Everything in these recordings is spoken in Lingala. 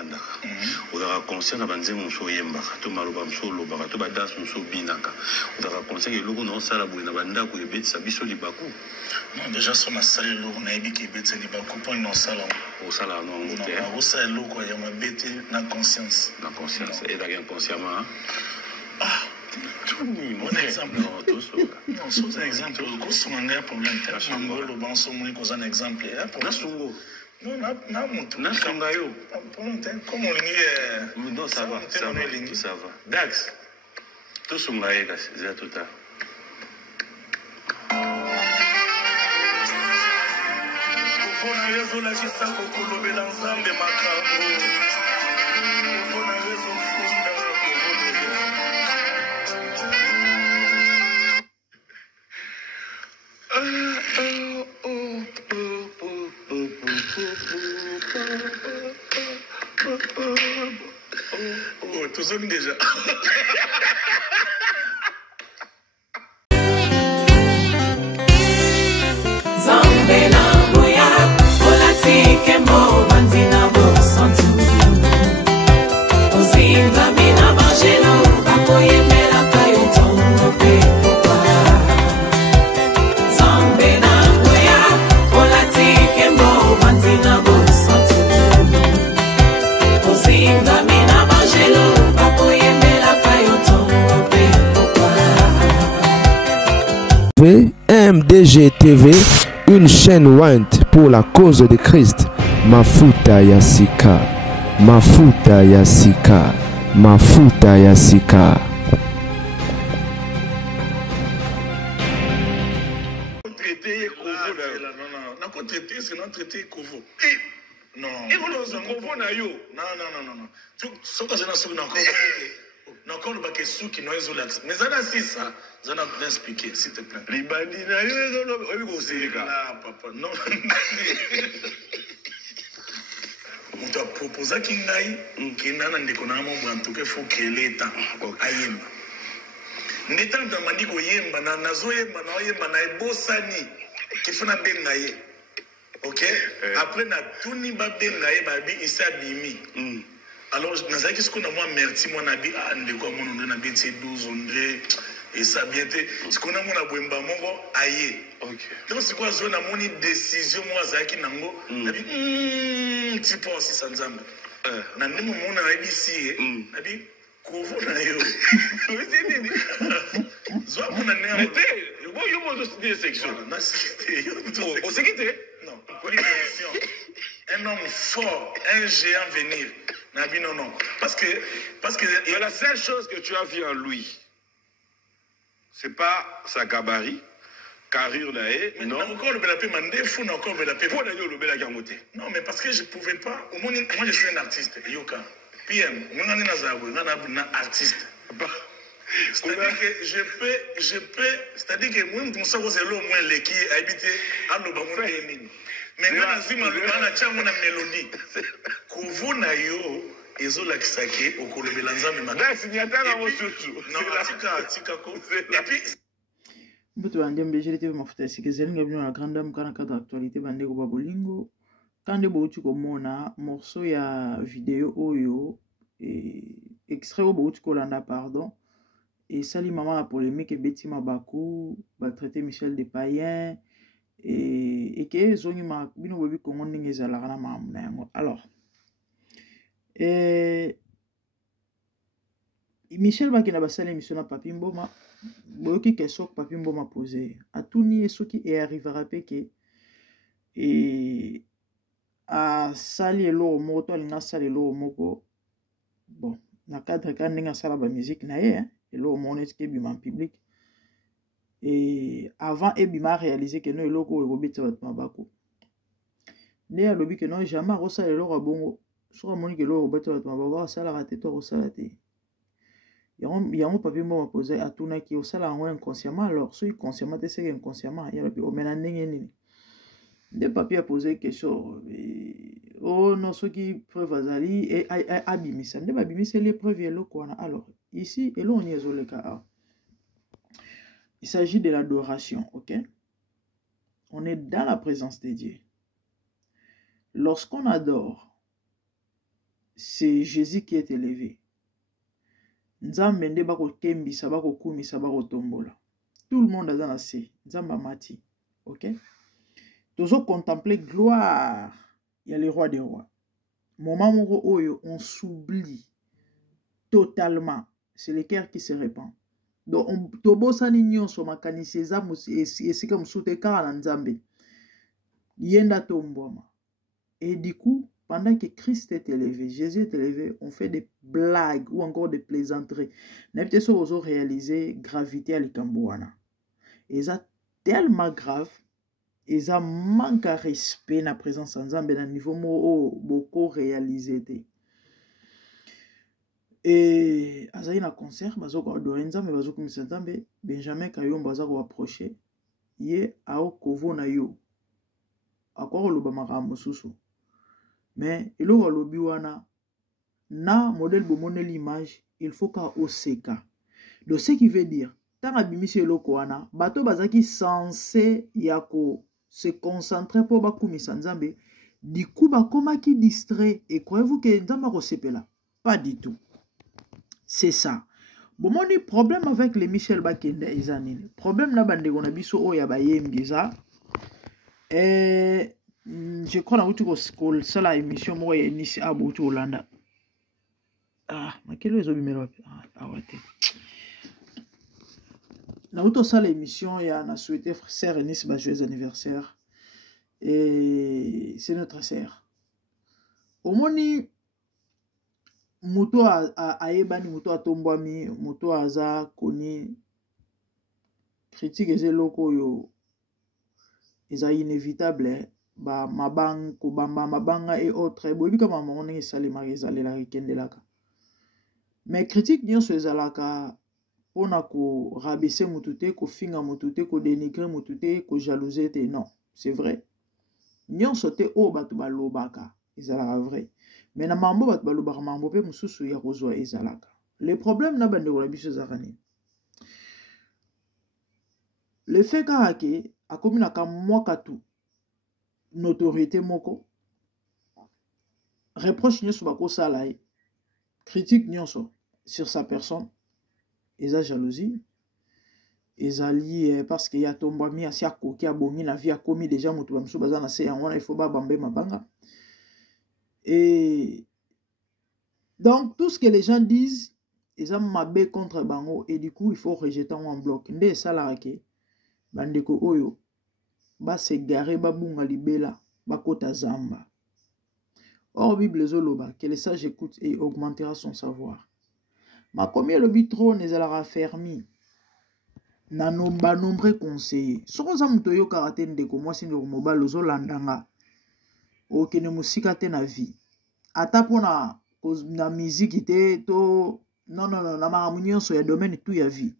On a conscient à banzer mon so yemba, to maluba msolo baka, to badas mso binaka. On a conscient que l'eau non sala bouina banda ko ebet sa biso di baku. Non, déjà sur ma salle l'eau na ebi ki ebet di baku pour non sala. Au sala non ngote. Non, au sala l'eau quoi, ya ma bête na conscience. Na conscience et d'ailleurs consciemment. Ah, tout ni mon exemple. Non, tout ça. Non, c'est un exemple. Ko songa problème tellement ngolo banso moni ko un exemple. Na sungo. Non, na mutu. Na sunga yo. Pour longtemps, comme on dit. Non, ça va, ça va. Dax. Tout sunga ye kasi, c'est tout ça. Ufona yezo la chisako kulobela nzambe makambo. Ufona yezo funda oh, tout ça déjà. MDG TV, une chaîne Wint pour la cause de Christ. Mafuta Yasika, Mafuta Yasika, Mafuta Yasika. Traiter Kovo là, non, traiter c'est non traiter Kovo. Non. Et vous le Kovo na yo. Non. Ce que j'ai dans ce encore. Encore le baquet sous qui nous isolax. Mais ça c'est ça. Ça n'a pas expliqué, s'il te plaît. Les bandits, papa, non. On t'a proposé qu'il n'aille, qu'il n'a pas de connaissance, en tout cas, il faut qu'il ait temps. Ayem. N'étant dans mandi ko yemba na nazoye manaoyemba na ebosani kifuna bengaye. OK? Après na tuni ba bengaye ba bi isa bimi. Alors nazaki ce qu'on a moi merci moi na bi ande ko mon na bi 12 ondre et ça bien te ce qu'on a mon abwemba mongo aye. OK. Donc c'est quoi zone a moni décision moi zaki nango na bi tipo si sanzamba. Na ndimo mona na bi si na bi Kovo na yo. Zwa mona ne. Mais bon yo mo de section. Na skité yo. On s'est quitté? Non. Un homme fort, un géant venir. Nabi non. Parce que mais la seule chose que tu as vu en lui, c'est pas sa gabarit, carrure là est, non. Encore le belapé mandé fou encore le belapé. Pour d'ailleurs le bel gamoté. Non, mais parce que je pouvais pas. Au moins moi je suis un artiste. Yoka. PM, moi on est un artiste. C'est-à-dire que je peux, c'est-à-dire que moi je sais que au moins les qui habité à l'Obama. Mais quand on a dit on a mélodie. Kovo na yo ezola kisake okolobela nzambe makasi. Signataire na mosusu. Non, atika ko. Et puis Mbutu bande mbejele te mafuta sikizeli ngabino la grande dame kana cadre actualité bande ko babolingo. Kande bouti komona morceau ya vidéo oyo et extrait au bouti kolanda pardon et sali maman la polémique et Betty Mabaku ba traiter Michel de Payen et que zongi ma bino bobi kongo ndenge za la kana mamuna yango. Alors Michel Bakina basale émission na Papi Mboma boyoki question que Papi Mboma posé a tout ni soki et arrivera peke et a sali elo moto alinga sali elo moko bon na cadre quand ndenge sala ba musique na ye elo moneske bima en public et avant ebima réaliser que no elo ko ebobetsa bat mabako ne alobi que non jamais rosala elo bongo sur moni que elo obetsa bat mabako sala raté to rosala te yango Papi Mboma posé a tout na ki osala ngo inconsciemment alors so inconsciemment te c'est inconsciemment ya lobi o mena ndenge nini de Papi a posé question oh non ce qui preuve azali et abimisa nde babimisa les preuves elo kwana. Alors ici elo on yezo le cas il s'agit de l'adoration. OK, on est dans la présence de Dieu. Lorsqu'on adore c'est Jésus qui est élevé. Nzambe nde bako kembisa bako kumisa bako tombola. Tout le monde a dans la C. Nzamba mati. OK? Toujours contempler gloire. Il y a les rois des rois. Moment où on s'oublie totalement. C'est le cœur qui se répand. Donc, on tobosa n'ignon sur ma caniseza et c'est comme sous tes car en Nzambe. Yenda tomboma. Et du coup, pendant que Christ est élevé, Jésus est élevé, on fait des blagues ou encore des plaisanteries. N'a pas été réalisé gravité à l'Ikambouana. Et ça tellement grave, et ça manque à respect na présence en Nzambe na niveau beaucoup réalisé. Et azayi na concert, bazoko adorer Nzambe, bazoko kumisa Nzambe, Benjamin Kayombo bazako approcher, ye ao kovo na yo. Akwa loba makambo susu. Mais il y a lobby wana na modèle bomone l'image, il faut qu'à oseka. Donc ce qui veut dire, tant abimisi eloko wana, bato bazaki censé yako se concentrer pour bakumisa Nzambe, du coup bakoma ki distrait et croyez-vous que Nzamba kosepela? Pas du tout. C'est ça. Bon, mon problème avec les Michel Bakende ezanini. Problème na bande gona biso oya bayemgiza. Je crois que c'est la émission moi ici à Boutou Hollanda. Ah, mais quel est le numéro? Ah ouais. Na auto ça l'émission il y a souhaité frère Enis ba joyeux anniversaire et c'est notre sœur. Au moni moto a ebani moto a tombwami moto aza koni critique ezeloko yo eza inévitable. Ba mabang ko bamba mabanga et autres bobi kama mona esalema ezalela rikendelaka mais critique nyonso ezalaka pona ko rabaisser mutute ko finga mutute ko dénigrer mutute ko jalouser te non c'est vrai nyonso te o batu balobaka ezalaka vrai mais na mambo batu balobaka mambo pe mususu ya kozwa ezalaka le problème na bande ko biso zakani le fait que akomi na ka mwaka tu notoriété moko reproche nyonso bako sala critique nyonso sur sa personne eza jalousie ezali parce que ya tombami asi akoki abongi na vie akomi déjà moto bamso baza na se yango wana il faut ba bambe mabanga et donc tout ce que les gens disent eza mabe contre bango et du coup il faut rejeter en bloc nde sala ke bandeko oyo ba se garer babunga libela bakota zamba. Or Bible zoloba que le sage écoute et augmentera son savoir. Ma combien le bitro ne zala fermi na nomba nombreux conseillers. Soko za muto yo karate ndeko mwasi ndeko mobile ozolandanga. Okene musika te na vie. Ata pona na musique te to non na maramunyo so ya domaine tout ya vie.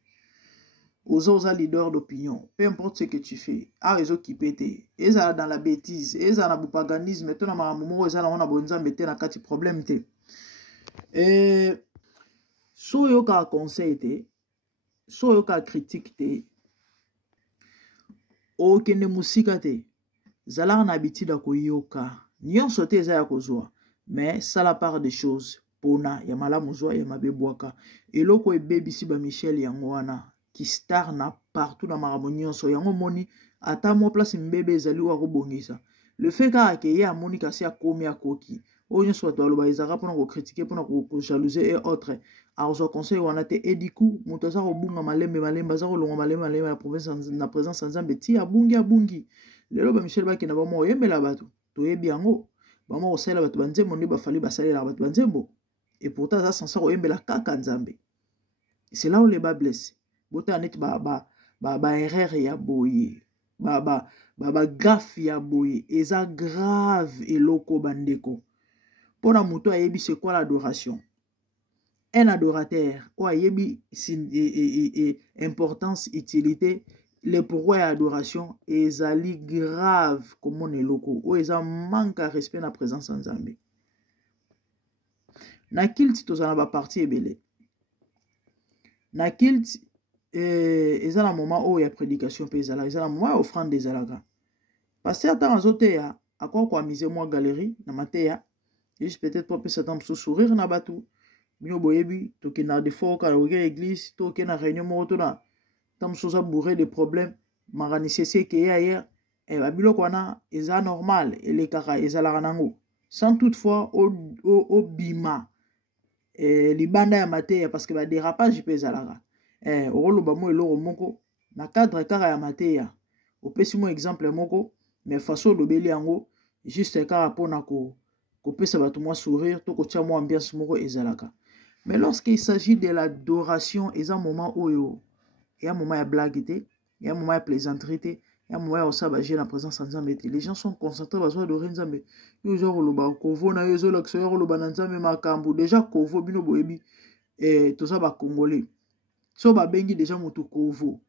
Aux leaders d'opinion, peu importe ce que tu fais, à réseau qui pète, et ça dans la bêtise, et ça dans le paganisme, et tout dans ma maman, et ça dans la bonne mettez na kati problème te. Et so yo ka conseil te, so yo ka critique te, o kende musika te, zala na habitude ko yoka, nyon sote za ya kozwa, mais ça la part des choses, pona ya malamu zwa ya mabebwaka, et loko e baby si ba Michel yango wana. Qui star na partout dans maramonion so yango moni ata mo place mbebe ezali wa kobongisa le fait que ya moni kasi akomi akoki onyo so to loba ezaka pona ko critiquer pona ko jalouser et autres alors conseil wana te et du coup moto za ko bunga malembe za ko longa malembe na province na présence Nzambe ti abungi lelo ba Michel Bakende ba mo yembela bato to yebi yango ba mo osala bato banzembo ndi ba fali basalela bato banzembo et pourtant ça sans ça ko yembela kaka Nzambe c'est là où les bas blessent. Bota net ba erreur ya boye ba gaffe ya boye eza grave eloko bandeko pona muto ayebi c'est quoi l'adoration un adorateur o ayebi importance utilité le pourquoi ya adoration ezali grave comme on eloko o eza manque à respect na présence en Nzambe na kilt tozana ba partie ebele na kilt ils ont un moment où il y a prédication ils ont un moment où offrande des alaga parce que attends azote ya à quoi miser moi galerie na mateya juste peut-être pour apesa temps mosusu sourire na bato bino boyebi tokenda des fois okala oke église tokenda réunion moko tona temps mosusu oza bourré de problème makanisi esi ekeye ayer babiloko wana eza normal elekaka ezalaka nango sans toutefois obima libanda ya mateya parce que badérapage mpe ezalaka okoloba mo eloko moko na cadre kaka ya mateya opesi mo exemple moko mais façon olobeli yango juste kaka mpona kopesa bato mwa sourire to kotia mwa ambiance moko ezalaka. Mais lorsqu'il s'agit de l'adoration eza moment oyo eya moment ya blague te eya moment ya plaisanterie te eya moment ya kosala baje na présence ya nzambe te. Les gens sont concentrés bazo adorer nzambe yo oza koloba kovo na yo ezolakisa yo koloba na nzambe makambo déjà kovo bino boyebi toza bakongolais so babengi déjà motu kovo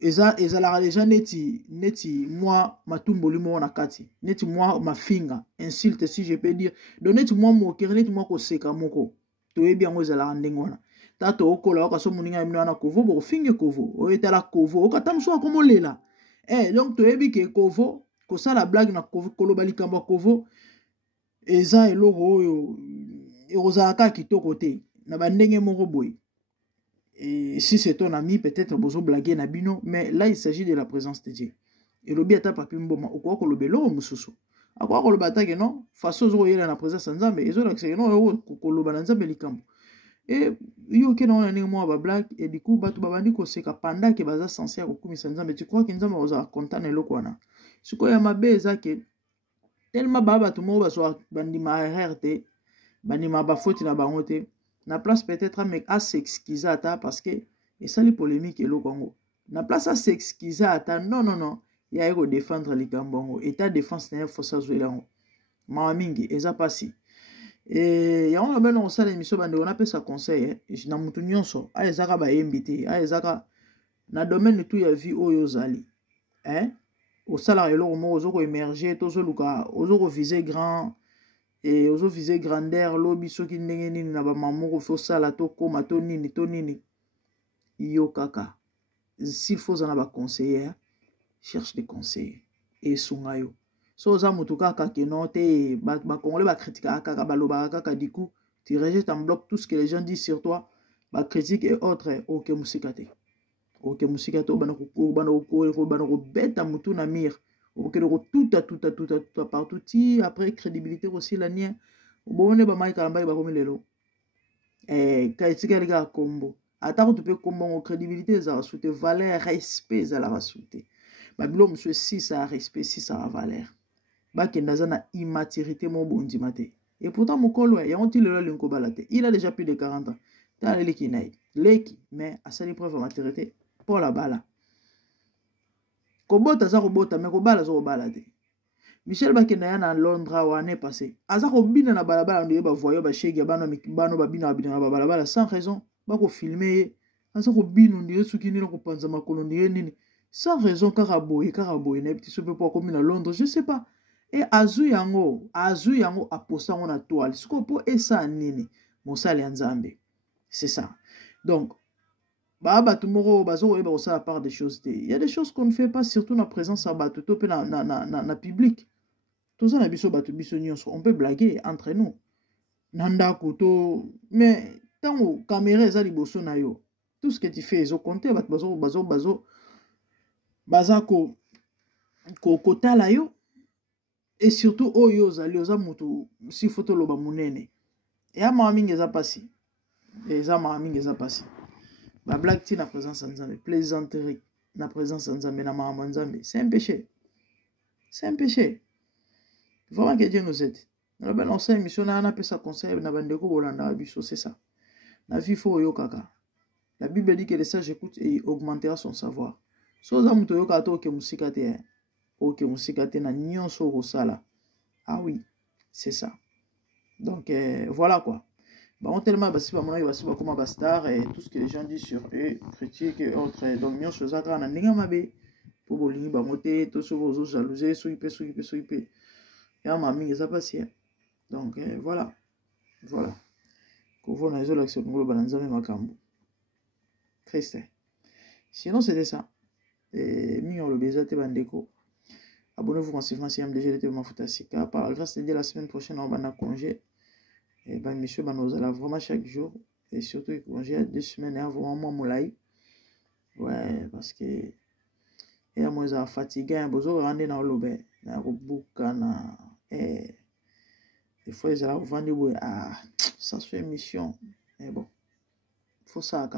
ezalaka déjà neti mwa matumboli moko na kati neti mwa mafinga insulte si je peux dire donc neti mwa mokere neti mwa koseka moko toyebi yango ezalaka ndenge wana ta tookola oka so moninga yamino wana kovo bokofinge kovo oyetala kovo okata mosu akomolela donc toyebi ke kovo kosala blague na kovo koloba likambo ya kovo eza eloko oyo ekozala kaka kitoko te na bandenge moko boye. Et si c'est ton ami, peut-être bozo blaguer na bino, mais là il s'agit de la présence de Dieu. Et le biata papi mboma, ou quoi que le belo mususu. A quoi que le batake non, façon zo yela na présence nzambe, ezo la kse non ko lo banzambe likambo. Et yo ke na nini mo ba blague et du coup batu babandi ko seka panda ke baza censé ko kumisa nzambe, tu crois que nzambe oza content na loko wana. Siko ya mabe ezake tellement baba tout mo ba so bandi ma RRT, bandi ma ba faute na bango te. Na place peut-être à s'excuser à ta parce que et ça les polémiques et le Congo. Na place à s'excuser à ta non il y a eu défendre les Gambongo et ta défense n'est pas ça jouer là. Mamingi eza pasi. Et ya on a ben on sala émission bande on appelle ça conseil je na mutu nyonso a ezaka ba invité a ezaka na domaine tout ya vie oyo zali. Au salaire lo mo ozo émerger tozo luka ozo viser grand et ozo viser grandeur lobi soki ndenge nini na ba mamoko fo sala to koma to nini yo kaka s'il faut en avoir conseiller cherche des conseils et sungayo so za mutu kaka ke non te ba congolais ba critiquer kaka ba loba kaka du coup tu rejettes en bloc tout ce que les gens disent sur toi ba critique et autres OK musikate banako beta mutu na mire ok tout partout ti après crédibilité aussi la nia bonne ba mai kamba ba komi lelo kaitika lika kombo atako tu pe kombo crédibilité za soute valeur respect za la soute babilo monsieur si ça respect si ça valeur ba kenda za na immaturité mo bondi mate et pourtant mokolo ya onti lelo linko balate il a déjà plus de 40 ans ta leki nai leki mais à sa preuve de maturité pour la bala kobota za kobota mais kobala zo kobala te. Michel Bakenda ya na Londres wane passé aza kobina na balabala ndiye ba voyo ba shege bano babina na balabala sans raison ba ko filmer aza kobino ndiye suki nini ko panza makolo ndiye nini sans raison kaka boye na petit sope pour comme na Londres je sais pas et azu yango aposta ngona toile siko po esa nini mosali ya nzambe c'est ça donc Baba tumoro bazo eba osa la part des choses. Il y a des choses qu'on ne fait pas surtout na présence à batu to pe na public. Tout ça na biso batu biso nyonso on peut blaguer entre nous. Nanda koto mais tango caméra eza liboso na yo. Tout ce que tu fais zo compter baza ko tala yo et surtout oyo zali oza mutu si photo loba munene. Ya mamingi eza pasi. La blague ti na présence en Nzambe, plaisanterie na présence en Nzambe na maman Nzambe, c'est un péché. C'est un péché. Vraiment que Dieu nous aide. Na ben on sait mission na pe sa conseil na bandeko bolanda biso, c'est ça. Na vie fo yo kaka. La Bible dit que le sage écoute et augmentera son savoir. So za muto yo ka to ke musikate na nyonso rosala. Ah oui, c'est ça. Donc voilà quoi. Bah, on tellement basé par mon avis basé comme un star et tout ce que les gens disent sur eux, critiques et autres. Donc, nous sommes à la ninga mabe pour bolingi ba moté, tout ce que vous jalouser, souipe. Et à ma mine, ça passe. Donc, voilà. Qu'on a isolé l'action de l'eau balanza même à Cambo. Christ. Sinon, c'était ça. Et mi on le baisate bandeko. abonnez-vous massivement sur MDG de TV Mafuta Sika. Par la grâce de Dieu, la semaine prochaine, on va en congé. Et ben, monsieur, nous allons vraiment chaque jour. Et surtout, congé à 2 semaines, et avant moi, moulay. Ouais, parce que. Et moi, je suis fatigué. Je suis rendu dans le lobby. Je suis et des fois, ils allaient vendre. Ah, ça se fait mission. Mais bon. Il faut ça.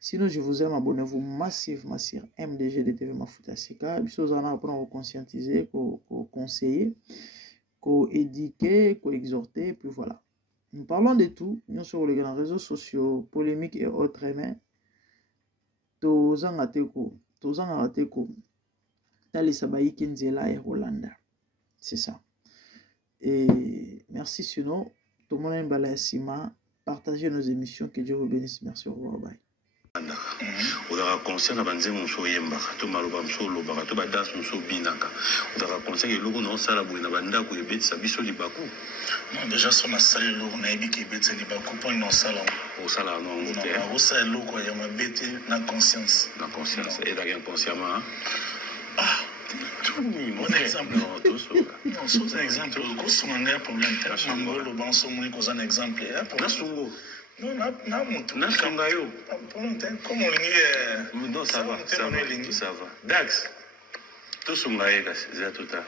Sinon, je vous aime. Abonnez-vous massivement sur MDG de TV Mafuta Sika. Il faut vous conscientiser, conseiller, éduquer, exhorter. Puis voilà. Nous parlons de tout. Nous sur les réseaux sociaux, polémiques et autres. Mais c'est ça. Et merci sinon. Tout le monde aime Balayasima. Partagez nos émissions. Que Dieu vous bénisse. Merci. Au revoir. Bye. Odaka conscient na banze monso yembaka to maloba mso lobaka to badas monso binaka odaka conscient que loko no sala boina banda ko ebetisa biso libaku non déjà son asali loko na ebi ki ebetisa libaku po non sala o sala no ngote o sala loko ya mabete na conscience et d'ailleurs inconsciemment ah bon exemple non c'est un exemple ko songa un problème tel ngolo banso moni ko un exemple na songo non, non, comment on non, ça va, ça va. Dax, tout ce monde est là, tout à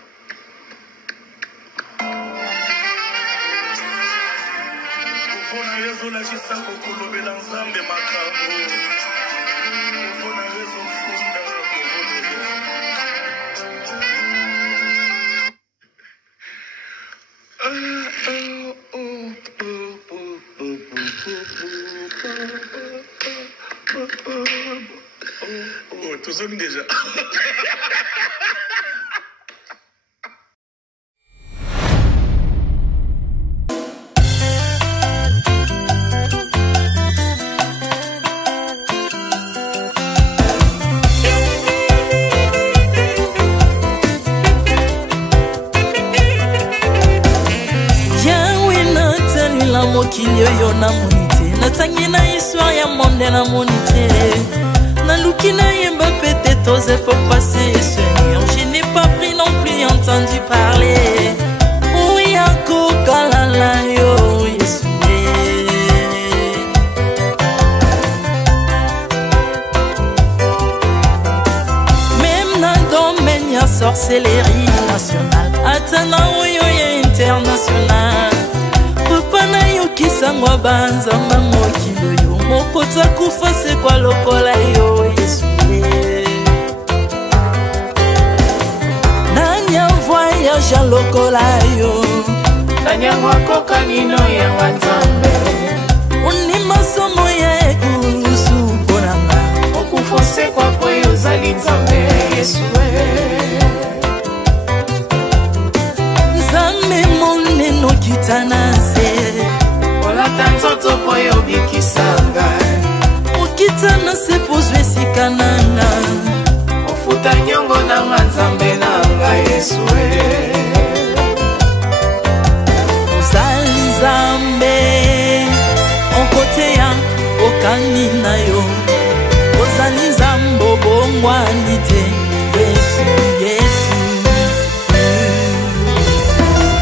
oh, tout ça déjà. Yo na monite na tangi na histoire ya monde na monite na lukina yemba peut-être osé pour passer Seigneur je n'ai pas pris non plus entendu parler oui ako kalala yo Yesue même na domaine ya sorcellerie nationale atana oyo ya international Papa yo kisangwa banzamba mokilo yo mokota kufa se kwa lokola yo Yesue Nanya voyage lokola yo Nanya wakoka nino ya wanzambe Unima somo ya ekusu konanga Okufose kwa poyo zali nzambe Yesue Nzambe moneno kitanase Tanzoto poyo bikisanga Okitana se pozwe sikananga Ofuta nyongo na nzambe nanga Yesue Ozali nzambe Onkote ya okani na yo Ozali nzambo bongwani te Yesu, Yesu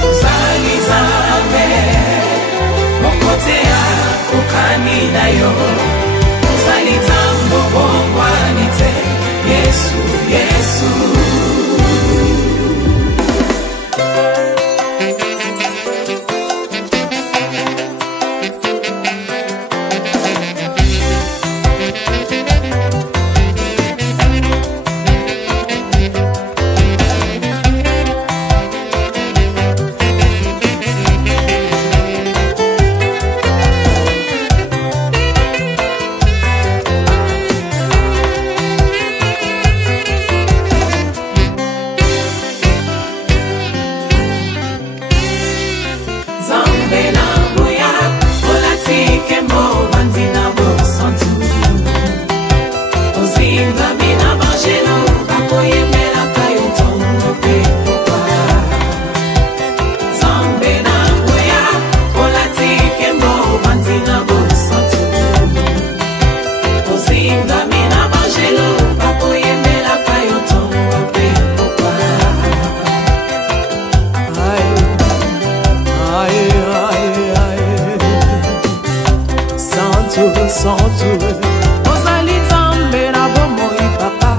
Ozali nzambe Mokotea kukani na yo Uzali tambo bongwani te Yesu, Yesu Zinga mina bangelo, bako yemela tout, sans tout. Ozali Nzambe na bomoi papa,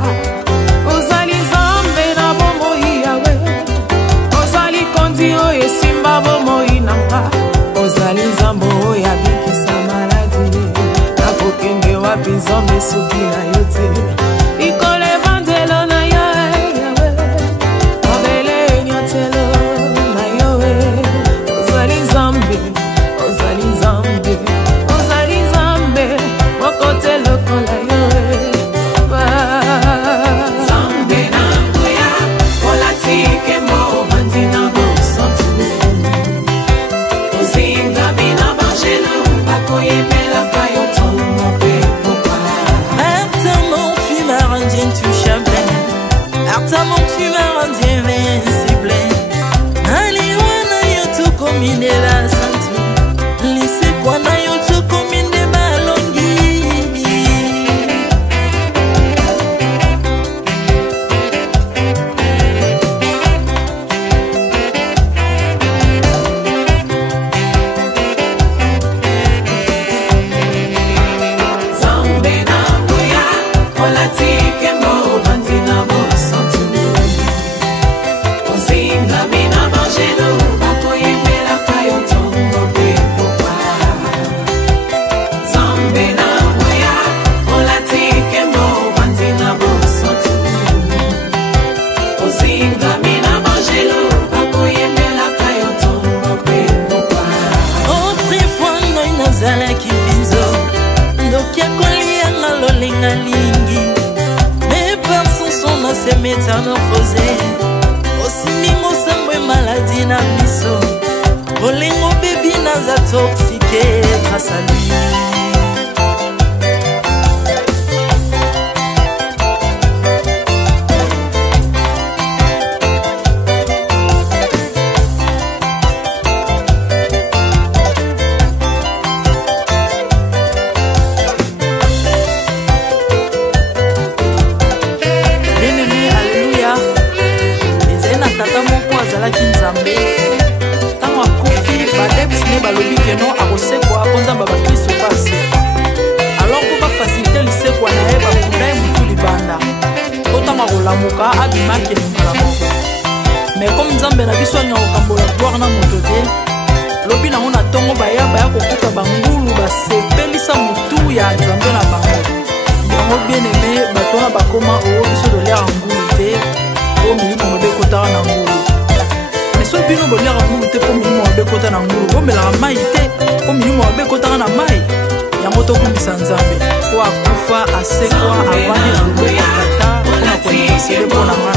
ozali Nzambe na bomoi yawe, ozali kondi oyo esimba bomoi nanga, ozali Nzambe oyo abikisa maladi, nakokende wapi Nzambe soki na yo te, ikole vandelo na yo yawe, mabele nyatelo na yo, ozali Nzambe, ozali Nzambe, ozali Nzambe, wakote lokola yo Nzambe na ngoya, olatike mo bandi na bosantu, ozinga bina bangelo, bakoyemela kayo tomo pe pourquoi. Artamon tu m'as rendu intouchable, Artamon tu m'as rendu invincible, aliwana yo to komine la santu, lise kwa na yo to komine balongi. Nzambe na ngoya, olatike mo bandi na bosantu, ozinga bina bangelo, bakoyemela kayo ntongo pe pourquoi. Nzambe na ngoya, olatike mo bandi na bosantu, ozinga bina bangelo, bakoyemela kayo ntongo pe pourquoi. Autrefois ngai nazalaki binzo, ndoki akolia nga lolenga lingi, mais par son son na se métamorphosé, osimi mosambwe maladie na miso, olengo bebi naza toxique grâce à lui. Bien-aimé, alléluia. Ezena tata moko azalaki Nzambe, ntango akufi badepsine balobi keno akosekwa po Nzambe bakristo basekwa, alors po bafacilite lisekwa na ye bakunda ye mutu libanda, po ntango akolamuka abimaki elingala moko. Mais comme Nzambe na biso alinga kokambola gloire na moto te, lobi nango na ntongo baya kokuta bangulu basepelisa mutu ya Nzambe na bango. Yango bien-aimé, bato wana bakoma oyo biso toliaka ngulu te po milimo mabe ekotaka na ngulu. Mais soki bino boliaka ngulu te po milimo mabe ekota na ngulu, bomelaka mai te po milimo mabe ekotaka na mai. Yango tokumbisa Nzambe po akufa asekwa avandi na loboko ya tata mpona kolinga sele mpo na nga